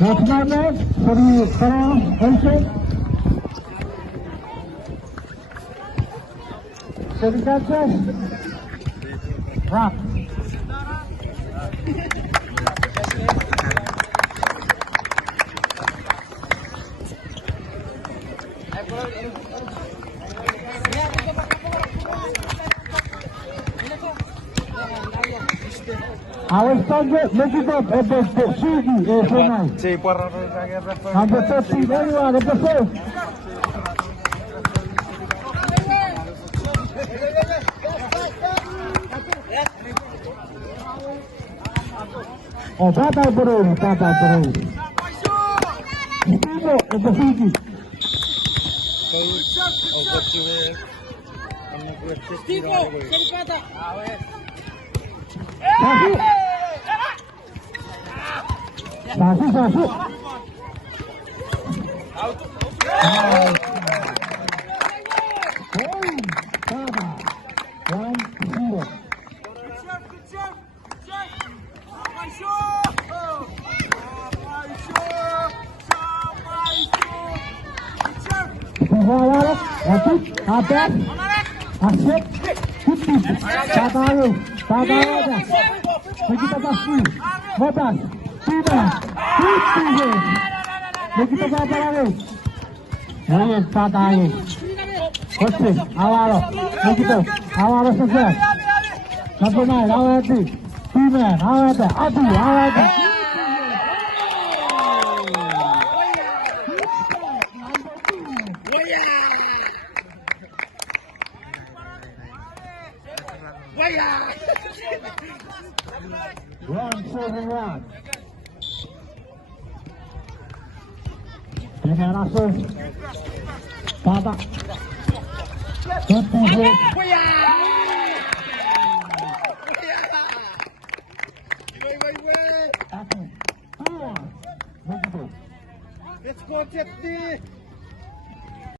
Last moment for the handshake. Jadi Sanchez, Rock. Awas target, make it up at the Sugi, number 13, anyone at the first. Oh, Tata Baroni. Steve at the Sugi. Sasu. Asik, putih, Tatayo, Nikita Pasti, Motas, Tina, putih, Nikita Tatayo, Tatayo, putih, Awalo, Nikita, Awalo sukses, number 9, Awati, Tina, Awati, Awati. One. Dengan langsung Tata Let's go, Jetty.